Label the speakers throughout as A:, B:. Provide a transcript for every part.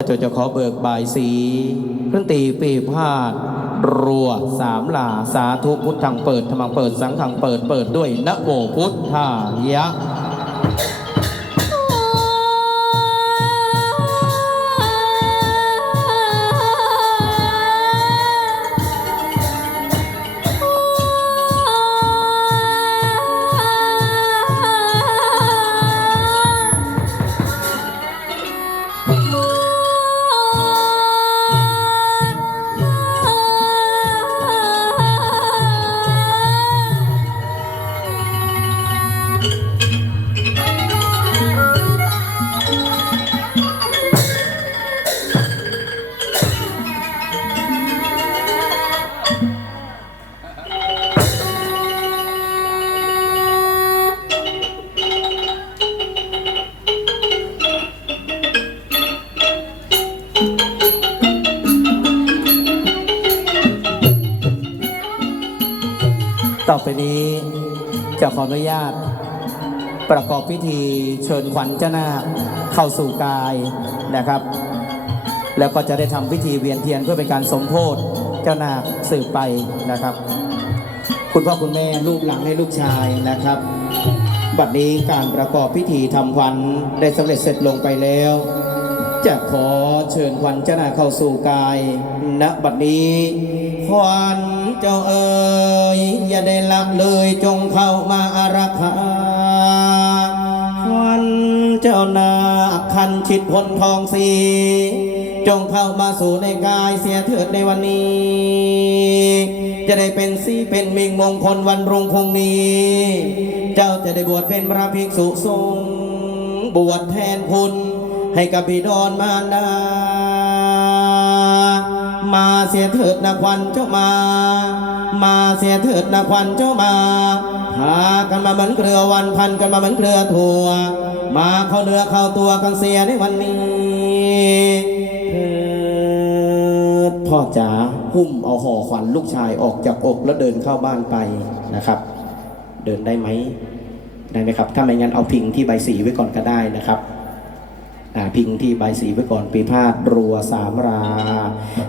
A: จะจะขอเบิกบายสีเครื่องตีปีพาดรัวสามหลาสาธุพุทธังเปิดธรรมังเปิดสังฆังเปิดเปิดด้วยนะโมพุทธายะ ต่อไปนี้จะขออนุญาต ประกอบพิธีเชิญขวัญเจ้านาคเข้าสู่กายนะครับ แล้วก็จะได้ทำพิธีเวียนเทียนเพื่อเป็นการสมโพธิเจ้านาคสืบไปนะครับ คุณพ่อคุณแม่ลูกหลังให้ลูกชายนะครับ บัดนี้การประกอบพิธีทำขวัญได้สำเร็จเสร็จลงไปแล้ว จะขอเชิญขวัญเจ้านาเข้าสู่กายณบัดนี้ขวัญเจ้าเอ๋ยอย่าได้ละเลยจงเข้ามาอารักขาขวัญเจ้านาคคันชิดพลทองสีจงเข้ามาสู่ในกายเสียเถิดในวันนี้ จะได้เป็นสีเป็นมิงมงคลวันรุ่งพรุ่งนี้ เจ้าจะได้บวชเป็นพระภิกษุสงฆ์บวชแทนคุณ ให้กับบิดอนมารดา มาเสียเถิดนะควันเจ้ามา มาเสียเถิดนะควันเจ้ามาพากันมาเหมือนเครือวันพันกันมาเหมือนเครือถั่ว มาเข้าเนื้อเข้าตัวกันเสียในวันนี้เถิดพ่อจ๋าหุ้มเอาห่อขวัญลูกชายออกจากอกแล้วเดินเข้าบ้านไปนะครับ เดินได้ไหมได้ไหมครับ ถ้าไม่งั้นเอาพิงที่ใบสีไว้ก่อนก็ได้นะครับ พิงที่ใบสีไว้ก่อนปีพาดรัวสามรา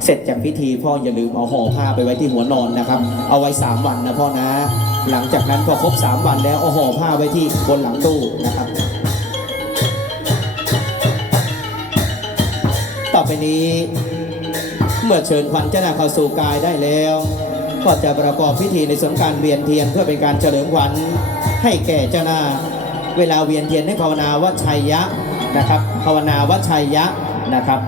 A: เสร็จจากพิธีพ่ออย่าลืมเอาห่อผ้าไปไว้ที่หัวนอนนะครับ เอาไว้สามวันนะพ่อนะ หลังจากนั้นพอครบสามวันแล้วเอาห่อผ้าไว้ที่บนหลังตู้นะครับ ต่อไปนี้เมื่อเชิญขวัญเจ้านาเข้าสู่กายได้แล้ว ก็จะประกอบพิธีในส่วนการเวียนเทียนเพื่อเป็นการเฉลิมขวัญให้แก่เจ้านาเวลาเวียนเทียนให้ภาวนาว่าชัยยะ นะครับภาวนาวัชัยยะนะครับ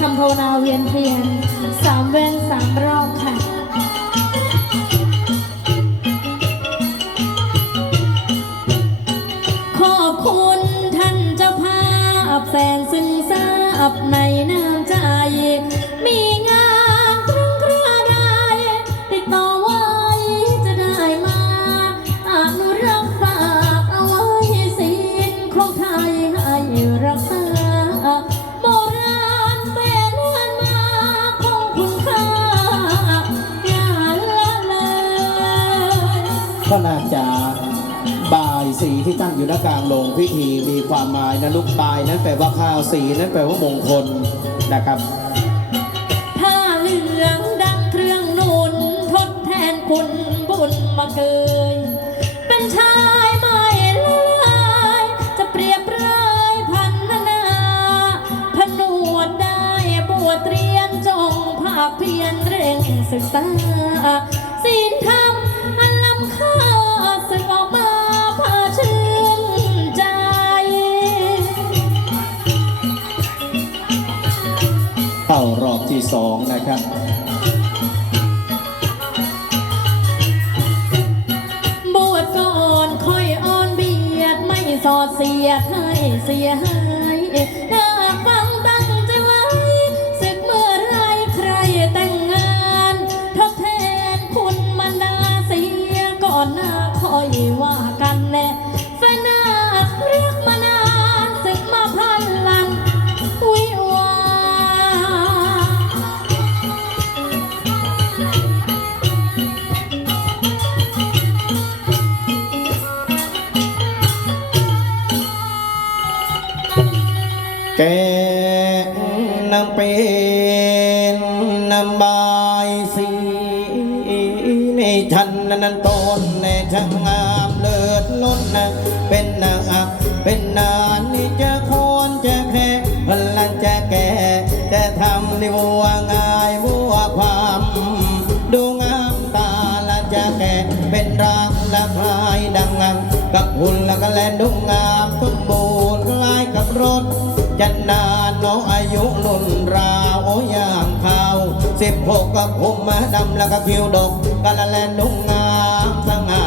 B: คำภาวนาเวียนเทียนสามเว้นสามรอบค่ะขอบคุณท่านเจ้าภาพแฟนซึ่งทราบในน้า สีที่
A: ตั้งอยู่หน้ากลางโรงพิธีมีความหมายนะลูกบายนั้นแปลว่าข้าวสีนั้นแปลว่ามงคลนะครับ
B: ผ้าเหลืองดังเครื่องนุ่นทดแทนคุณบุญมาเกยเป็นชายไม่ลายจะเปรียบเปรยพันนาผนวดได้บวชเรียนจงภาคเพียรเร่งศึกษาศีลธรรมอันล้ำค่า
A: ที่สองนะครับ
B: บวชก่อนค่อยอ่อนเบียด ไม่สอดเสียดให้เสียให้ แกนำ
A: เป็นนำบายสีในฉันนั้นตนในช่างงามเลิศล้นนะเป็นนาเป็นนานนี่จะควรจะแค่พลันจะแก่จะทำในบัวง่ายบัวความ ดูงามตาละจะแก่เป็นรักละคลายดังงังกับหุ่นละก็แลนดูงามสมบูร กับรถจันนานน้องอายุนุ่นราวโอ้ย่างเขาสิบหกกับผมมาดำแล้วก็ผิวดกกะละแลนนุ่งงามสง่า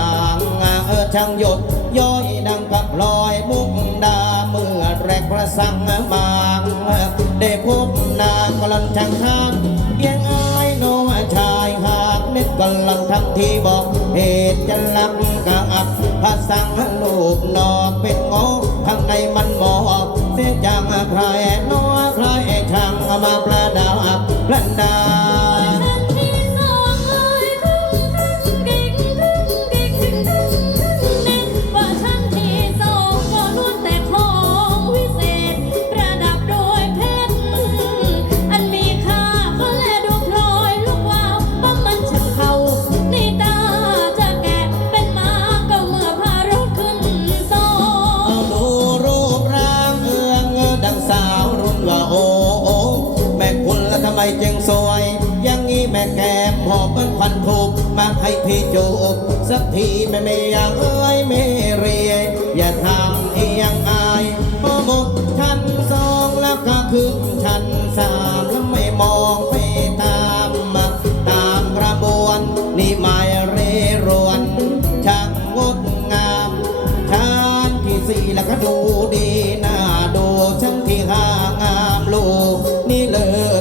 A: งาเออช่างหยด ย้อยดังกับลอยมุกดาเมื่อแรกประสังมางได้พบนางกลันช่างทางยังอายน้องชายหากเม็ดกลังทำที่บอกเหตุจะลัก กะอักพระสังลูกนอกเป็นงอข้างในมันหมอกเสียจังใครน้อใครช่างมาประดับ งสวย อยังงี้แม่แก้มหอบเป็นพันถูกมาให้พี่จูบสักทีแม่ไม่อยากเอ้ยไม่เรียอย่าทำเอียงอายพอหมดชั้นสองแล้วก็ขึ้นชั้นสามแล้วไม่มองไปตามมาตามกระบวน นี่หมายเรรวนช่างงดงามชั้นที่สี่แล้วก็ดูดีน่าดูชั้นที่ห้างามลูกนี่เลิศ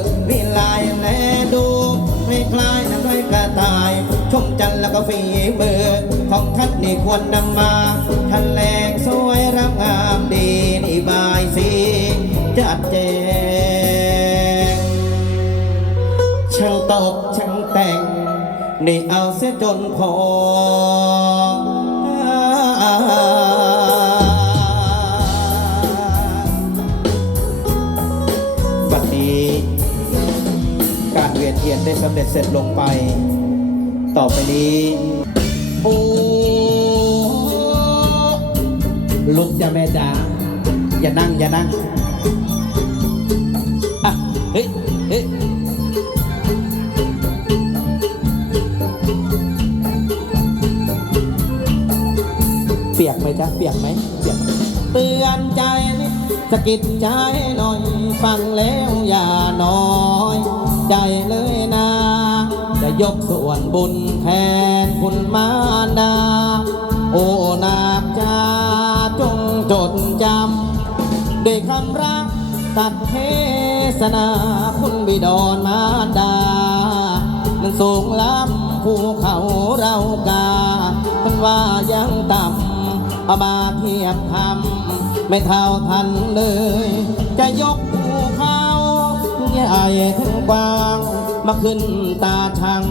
A: คล้ายน้ำไรกระต่าย ชมจันแล้วก็ฝีมือ ของท่านนี่ควรนำมาท่านแรงสวยรับงามดีนี่บายสีจัดแจงช่างตกช่างแต่งนี่เอาเสียจนพอ เวียนเทียนได้สำเร็จเสร็จลงไป ต่อไปนี้โอ้ลุกจะแม่จ๋าอย่านั่งอย่านั่งอะเฮ้ยเฮ้ยเปียกไหมจ๊ะเปียกไหมเปียกเตือนใจสะกิดใจหน่อย ฟังแล้วอย่าน้อย ใจเลยนะ จะยกส่วนบุญแทนคุณมารดา โอ้นาจาจงจดจำด้วยคำรักตัดเทศนาคุณบิดรมารดามันสูงล้ำภูเขาเรากามันว่ายังต่ำเอามาเทียบทำไม่เท่าทันเลย จะยก ใหญ่ถึงกวางมาขึ้นตาชัง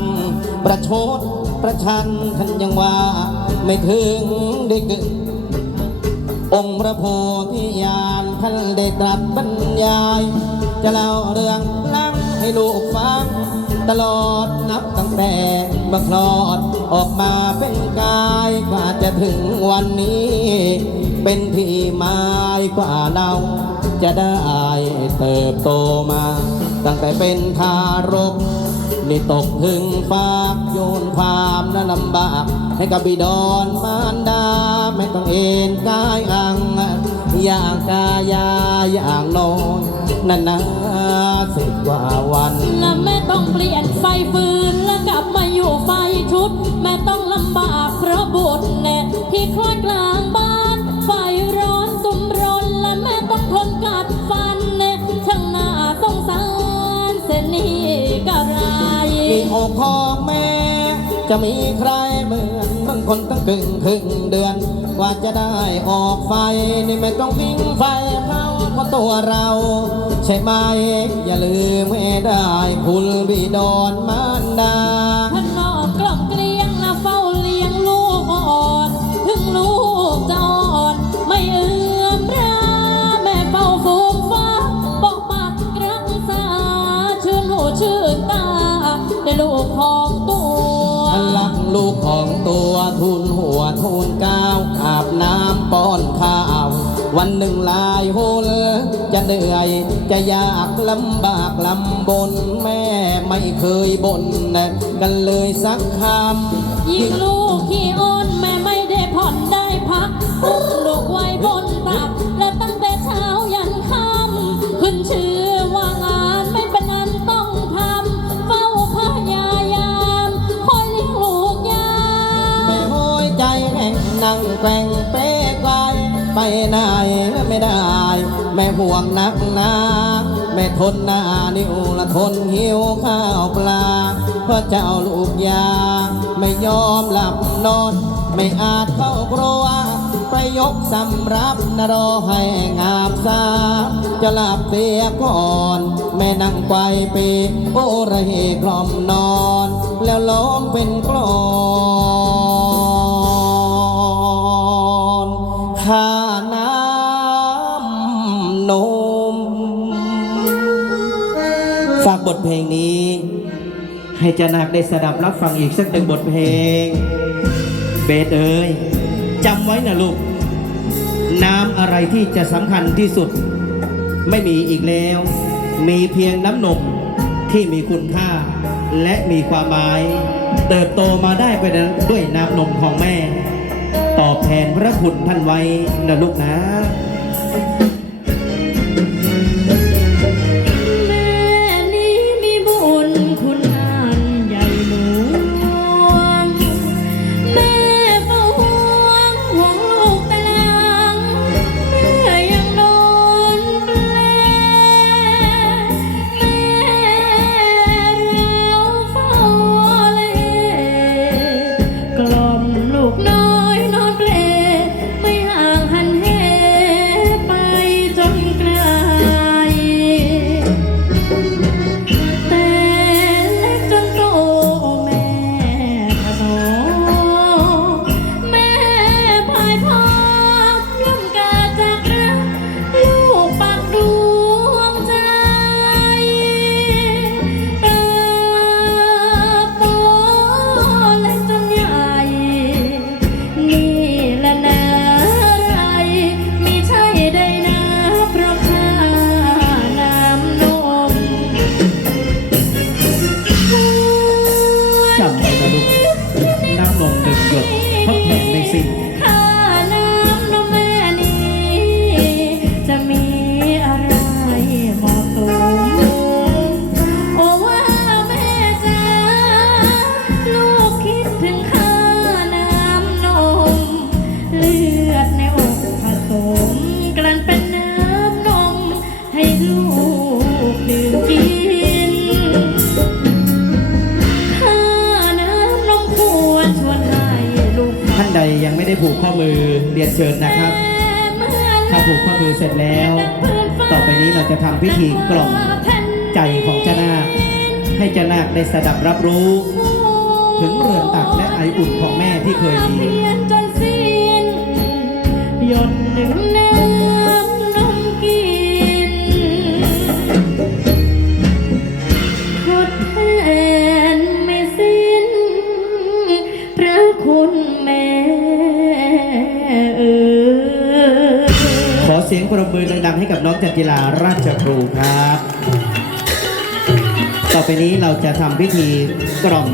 A: ประชดประชันท่านยังว่า ไม่ถึงได้เกิดองค์พระโพธิญาณท่านได้ตรัสบรรยาย จะเล่าเรื่องลังให้ลูกฟัง ตลอดนับตั้งแต่เมื่อคลอดออกมาเป็นกายกว่าจะถึงวันนี้ เป็นที่หมายกว่าเรา จะได้เติบโตมา ตั้งแต่เป็นทารกนี่ตกถึงฝากโยนความน่าลำบาก ให้กับบิดรมารดา ไม่ต้องเอ็นกายอัง อย่างกายาอย่างนอนนั่นนะสิบกว่าวัน
B: และแม่ต้องเปลี่ยนไฟฟืนแล้วกลับมาอยู่ไฟชุด แม่ต้องลำบากเพราะบุญแน่ที่คลอดกลางบ้าน กับใคร
A: มีอกของแม่ จะมีใครเหมือนบางคนต้องกึ่งครึ่งเดือน กว่าจะได้ออกไฟนี่ไม่ต้องวิ่งไฟเขาเพราะตัวเรา ใช่ไหม อย่าลืมไม่ได้คุณบิดรมารดา
B: ของตัว
A: รักลูกของตัวทุนหัวทุนก้าวอาบน้ำป้อนข้าว วันหนึ่งหลายหนจะเหนื่อยจะยากลำบากลำบน แม่ไม่เคยบ่นกันเลยสักคำ
B: ยิ่งลูกขี้อ้อนแม่ไม่ได้ผ่อนได้พักอุ้มลูกไว้บนตัก นั่ง
A: แกว่งเป๊กไกไปไหนไม่ได้ แม่ห่วงนักหนาแม่ทนหน้านิ้วละทนหิวข้าวปลา เพราะเจ้าลูกยา ไม่ยอมหลับนอน ไม่อาจเข้าครัวไปยกสำรับนรอให้งามสาจะหลับเสียก่อน แม่นั่งไกวปีโอระเหกล่อมนอน แล้วร้องเป็นกลอน บทเพลงนี้ ให้เจานาคได้สดับรับฟังอีกสักหนึ่งบทเพลง เบสเอ้ยจำไว้นะลูก น้ำอะไรที่จะสำคัญที่สุด ไม่มีอีกแล้ว มีเพียงน้ำนมที่มีคุณค่า และมีความหมาย เติบโตมาได้ไปด้วยน้ำนมของแม่ ตอบแทนพระคุณท่านไว้นะลูกนะ
B: ได้
A: ผูกข้อมือเรียนเชิญนะครับถ้าผูกข้อมือเสร็จแล้ว ต่อไปนี้เราจะทำพิธีกล่อมใจของเจ้านาคให้เจ้านาคได้สดับรับรู้ ถึงเรือนตักและไออุ่นของแม่ที่เคยมี
B: หยดหนึ่ง ดั
A: งให้กับน้องจันจิลาราชครูครับ ต่อไปนี้เราจะทำพิธีกล่อม